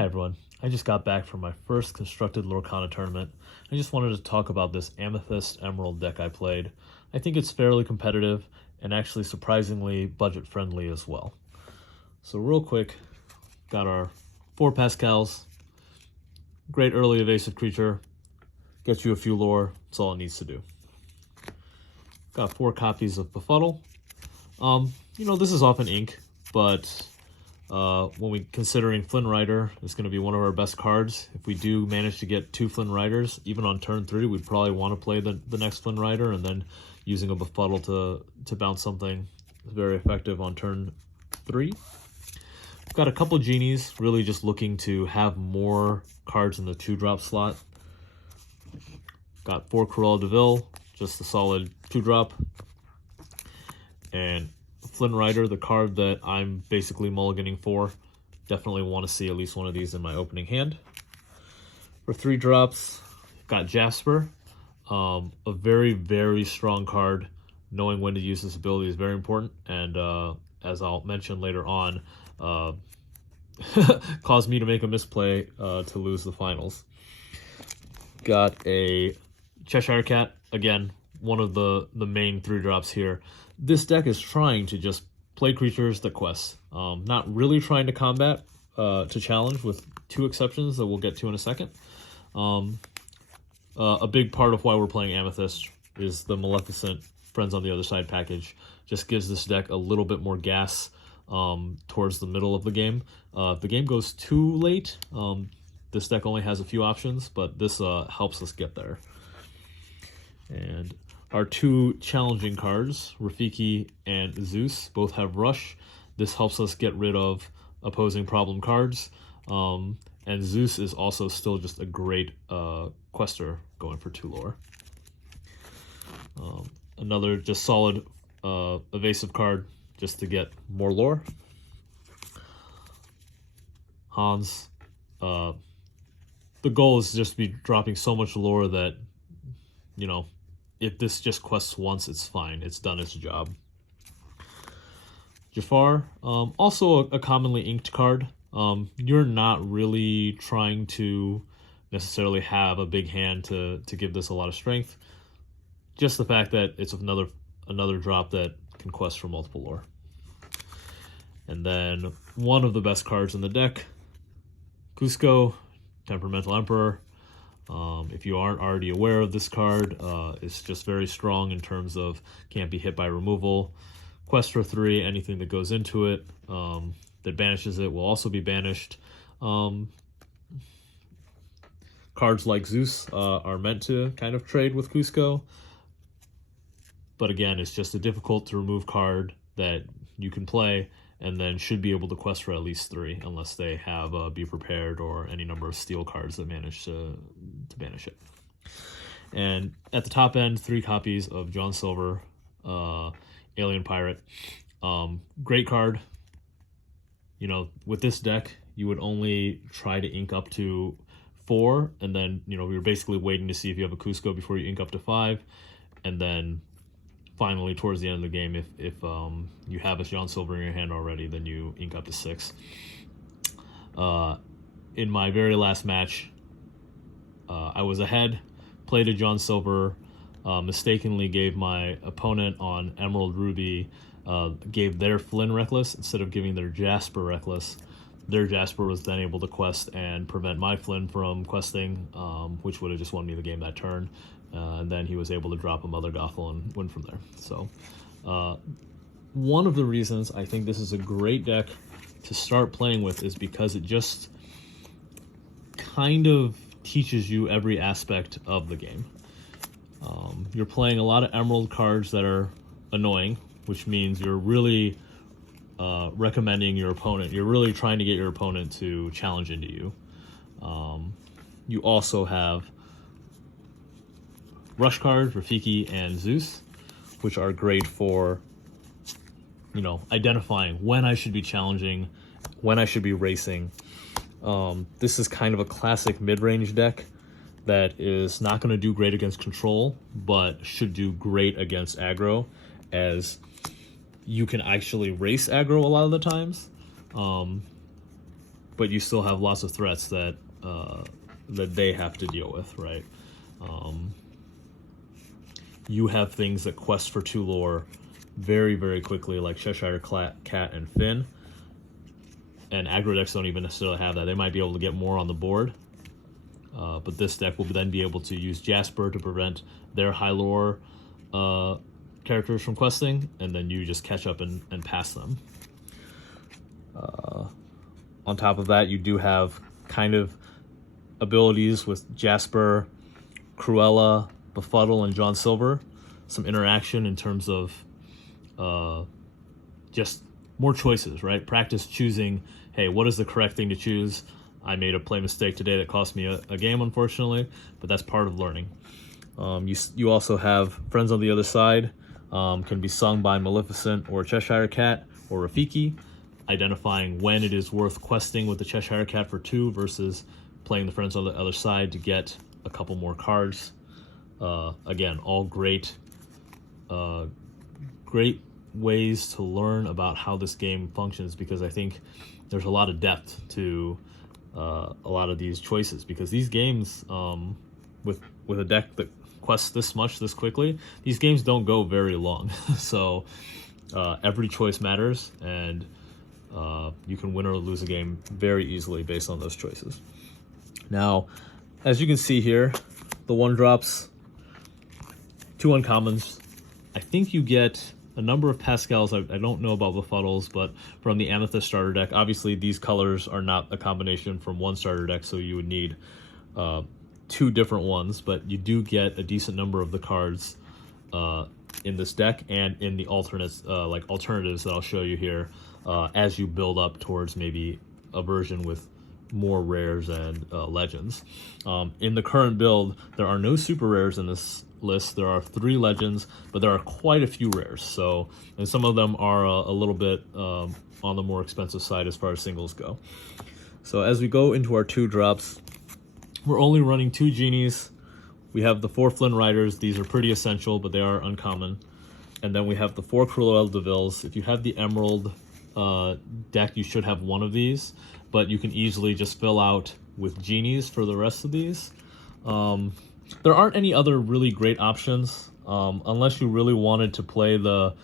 Hi everyone, I just got back from my first constructed Lorcana tournament. I just wanted to talk about this Amethyst Emerald deck I played. I think it's fairly competitive and actually surprisingly budget friendly as well. So real quick, got our 4 Pascals, great early evasive creature, gets you a few lore, that's all it needs to do. Got 4 copies of Befuddle. This is often ink, but when we considering Flynn Rider is going to be one of our best cards. If we do manage to get 2 Flynn Riders, even on turn 3, we'd probably want to play the next Flynn Rider, and then using a Befuddle to bounce something very effective on turn 3. We've got a couple Genies, really just looking to have more cards in the 2-drop slot. Got 4 Cruella DeVille, just a solid 2-drop. And Flynn Rider, the card that I'm basically mulliganing for. Definitely want to see at least one of these in my opening hand. For 3 drops, got Jasper. A very, very strong card. Knowing when to use this ability is very important. And as I'll mention later on, caused me to make a misplay to lose the finals. Got a Chesire Cat. Again, one of the main 3 drops here. This deck is trying to just play creatures that quest. Not really trying to combat, to challenge, with 2 exceptions that we'll get to in a second. A big part of why we're playing Amethyst is the Maleficent Friends on the Other Side package. Just gives this deck a little bit more gas towards the middle of the game. If the game goes too late, this deck only has a few options, but this helps us get there. And our 2 challenging cards, Rafiki and Zeus, both have Rush. This helps us get rid of opposing problem cards. And Zeus is also still just a great quester going for 2 lore. Another just solid evasive card just to get more lore. Hans. The goal is just to be dropping so much lore that, if this just quests once, it's fine. It's done its job. Jafar, also a commonly inked card. You're not really trying to necessarily have a big hand to give this a lot of strength. Just the fact that it's another drop that can quest for multiple lore. And then one of the best cards in the deck, Kuzco, Temperamental Emperor. If you aren't already aware of this card, it's just very strong in terms of can't be hit by removal. Quest for 3, anything that goes into it that banishes it will also be banished. Cards like Zeus are meant to kind of trade with Kuzco. But again, it's just a difficult to remove card that you can play and then should be able to quest for at least 3, unless they have Be Prepared or any number of steel cards that manage to banish it. And at the top end, 3 copies of John Silver, Alien Pirate. Great card. With this deck, you would only try to ink up to 4, and then, you're basically waiting to see if you have a Kuzco before you ink up to 5, and then finally, towards the end of the game, if you have a John Silver in your hand already, then you ink up to 6. In my very last match, I was ahead, played a John Silver, mistakenly gave my opponent on Emerald Ruby, gave their Flynn Reckless instead of giving their Jasper Reckless. Their Jasper was then able to quest and prevent my Flynn from questing, which would have just won me the game that turn. And then he was able to drop a Mother Gothel and win from there. So, one of the reasons I think this is a great deck to start playing with is because it just kind of teaches you every aspect of the game. You're playing a lot of Emerald cards that are annoying, which means you're really recommending your opponent. You're really trying to get your opponent to challenge into you. You also have Rush cards, Rafiki, and Zeus, which are great for, identifying when I should be challenging, when I should be racing. This is kind of a classic mid-range deck that is not going to do great against control, but should do great against aggro, as you can actually race aggro a lot of the times. but you still have lots of threats that that they have to deal with, right? You have things that quest for 2 lore very, very quickly, like Cheshire Cat and Flynn. And aggro decks don't even necessarily have that. They might be able to get more on the board. But this deck will then be able to use Jasper to prevent their high lore characters from questing, and then you just catch up and pass them. On top of that, you do have kind of abilities with Jasper, Cruella, Befuddle, and John Silver. Some interaction in terms of just more choices, right? Practice choosing, hey, what is the correct thing to choose? I made a play mistake today that cost me a game, unfortunately, but that's part of learning. You also have Friends on the Other Side, can be sung by Maleficent or Cheshire Cat or Rafiki, identifying when it is worth questing with the Cheshire Cat for 2 versus playing the Friends on the Other Side to get a couple more cards. Again, all great ways to learn about how this game functions, because I think there's a lot of depth to a lot of these choices, because these games, with a deck that quests this much this quickly, these games don't go very long. So every choice matters, and you can win or lose a game very easily based on those choices. Now, as you can see here, the 1-drops, 2 uncommons. I think you get a number of Pascals. I don't know about Befuddles, but from the Amethyst starter deck. Obviously, these colors are not a combination from 1 starter deck, so you would need 2 different ones, but you do get a decent number of the cards in this deck and in the alternatives that I'll show you here as you build up towards maybe a version with more rares and legends. In the current build, there are no super rares in this list. There are 3 legends, but there are quite a few rares. So, and some of them are a little bit on the more expensive side as far as singles go. So as we go into our 2-drops, we're only running 2 Genies. We have the 4 Flynn Riders. These are pretty essential, but they are uncommon. And then we have the 4 Cruella Devilles. If you have the Emerald deck, you should have 1 of these, but you can easily just fill out with Genies for the rest of these. There aren't any other really great options, unless you really wanted to play the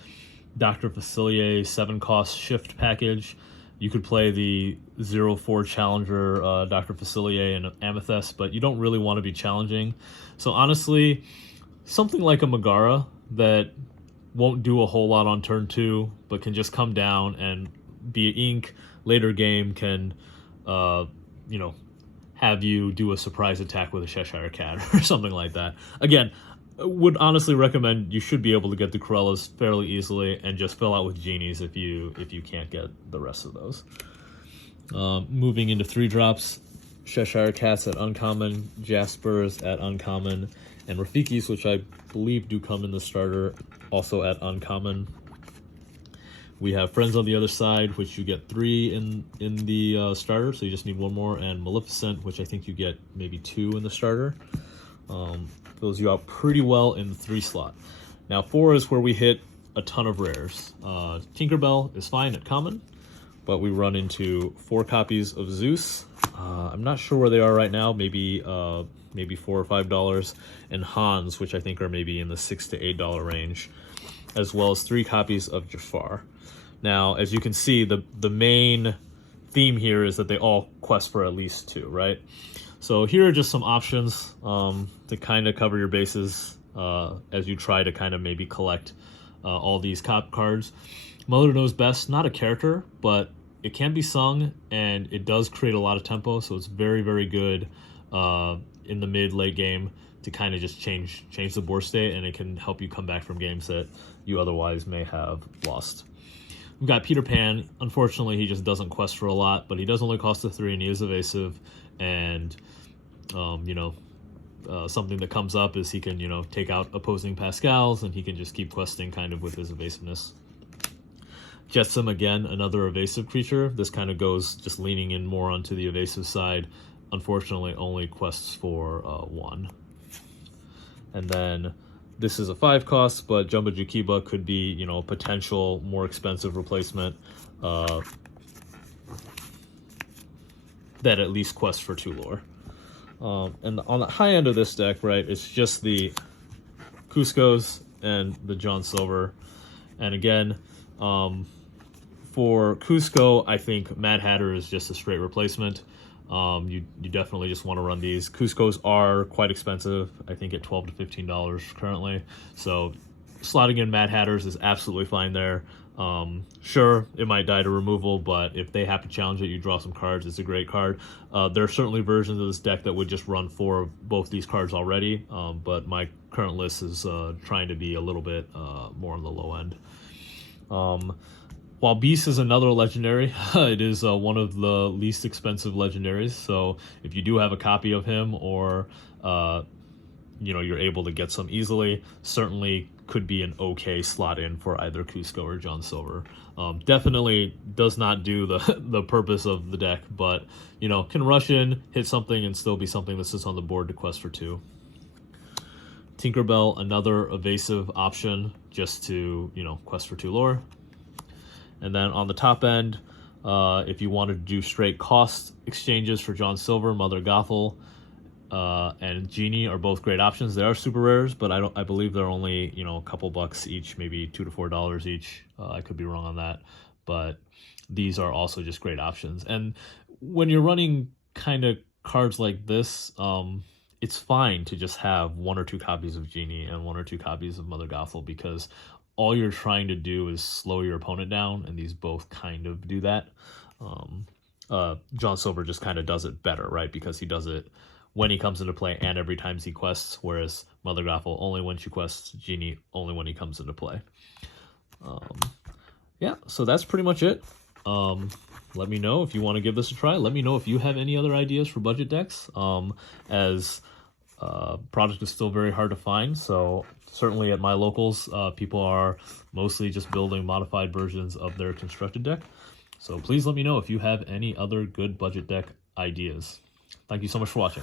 Dr. Facilier 7-cost shift package. You could play the 0-4 Challenger Dr. Facilier and Amethyst, but you don't really want to be challenging. So honestly, something like a Megara that won't do a whole lot on turn 2, but can just come down and be ink, later game can, have you do a surprise attack with a Cheshire Cat or something like that. Again, would honestly recommend you should be able to get the Cruellas fairly easily and just fill out with Genies if you can't get the rest of those. Moving into 3-drops, Cheshire Cats at uncommon, Jaspers at uncommon, and Rafikis, which I believe do come in the starter, also at uncommon. We have Friends on the Other Side, which you get 3 in the starter, so you just need 1 more, and Maleficent, which I think you get maybe 2 in the starter. Fills you out pretty well in the 3 slot. Now 4 is where we hit a ton of rares. Tinkerbell is fine at common, but we run into 4 copies of Zeus. I'm not sure where they are right now, maybe $4 or $5, and Hans, which I think are maybe in the $6 to $8 range, as well as 3 copies of Jafar. Now, as you can see, the main theme here is that they all quest for at least 2, right? So here are just some options to kind of cover your bases as you try to kind of maybe collect all these cop cards. Mother Knows Best, not a character, but it can be sung, and it does create a lot of tempo, so it's very, very good in the mid-late game to kind of just change the board state, and it can help you come back from games that you otherwise may have lost. We've got Peter Pan. Unfortunately, he just doesn't quest for a lot, but he does only cost a 3, and he is evasive, and something that comes up is he can, take out opposing Pascals, and he can just keep questing kind of with his evasiveness. Jetsam, again, another evasive creature. This kind of goes just leaning in more onto the evasive side. Unfortunately, only quests for 1. And then this is a 5 cost, but Jumba Jookiba could be, a potential more expensive replacement. that at least quest for 2 lore. And on the high end of this deck, right, it's just the Kuzcos and the John Silver. And again, for Kuzco, I think Mad Hatter is just a straight replacement. You definitely just want to run these. Kuzcos are quite expensive, I think at $12 to $15 currently. So slotting in Mad Hatters is absolutely fine there. Sure, it might die to removal, but if they have to challenge it, you draw some cards. It's a great card. There are certainly versions of this deck that would just run 4 of both these cards already, but my current list is trying to be a little bit more on the low end. While Beast is another legendary, it is one of the least expensive legendaries, so if you do have a copy of him, or you're able to get some easily, certainly could be an okay slot in for either Kuzco or John Silver. Definitely does not do the purpose of the deck, but can rush in, hit something, and still be something that sits on the board to quest for 2. Tinkerbell, another evasive option just to quest for 2 lore. And then on the top end, if you wanted to do straight cost exchanges for John Silver, Mother Gothel, and Genie are both great options. They are super rares, but I believe they're only a couple bucks each, maybe $2 to $4 each. I could be wrong on that, but these are also just great options. And when you're running kind of cards like this, it's fine to just have 1 or 2 copies of Genie and 1 or 2 copies of Mother Gothel, because all you're trying to do is slow your opponent down, and these both kind of do that. John Silver just kind of does it better, right? Because he does it when he comes into play and every time he quests, whereas Mother Gothel only when she quests, Genie only when he comes into play. Yeah, so that's pretty much it. Let me know if you want to give this a try. Let me know if you have any other ideas for budget decks, as product is still very hard to find, so certainly at my locals, people are mostly just building modified versions of their constructed deck. So please let me know if you have any other good budget deck ideas. Thank you so much for watching.